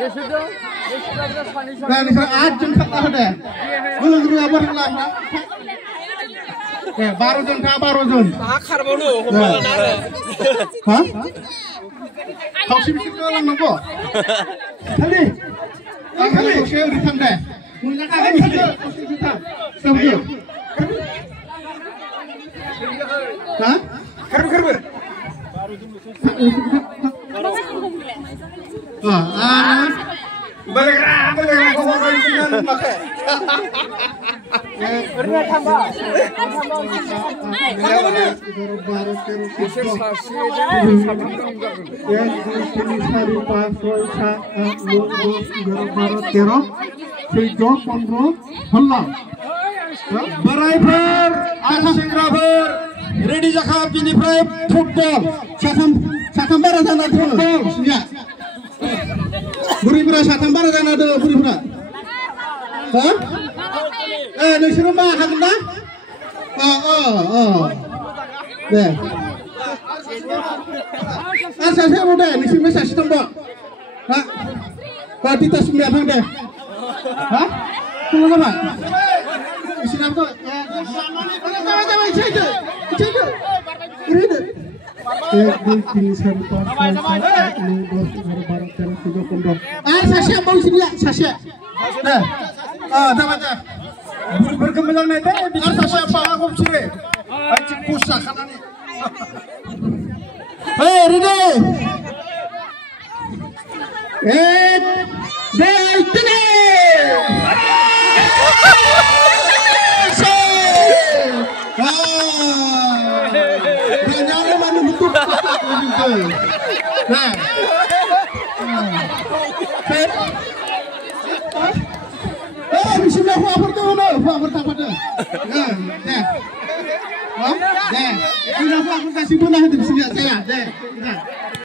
Nah, ini 8 জন থাকতে হবে বলুন তুমি আবার হ্যাঁ 12 জন কা 12 জন হ্যাঁ খাওসি বিক্রি করলাম না গো খালি খালি বসে রিথাম দে মুই না খালি বসে রিথাম সবজি হ্যাঁ খারবে balegra ngomong dengan pakai pernah tambah Beraiper, asa sengrafer, ready jakab ini football, satam bara jana football, ya. Buribura satam bara jana do buribura. Hah? Nusiro ma hakna? Deh. Asa saya udah, nusiro mesa sitombo. Hah? Kita sembilan bang deh. Hah? Tunggu apa? Islam tu, berkembang nanti, bisa siapa aku sih? Acik pusat kanan ni. Hey, ready? Destiny. Ternyata mana betul nah, bismillah apa tu no, apa apa tu? Dah, dah, dah. Sudah apa kasih bunah itu bismillah saya, dah.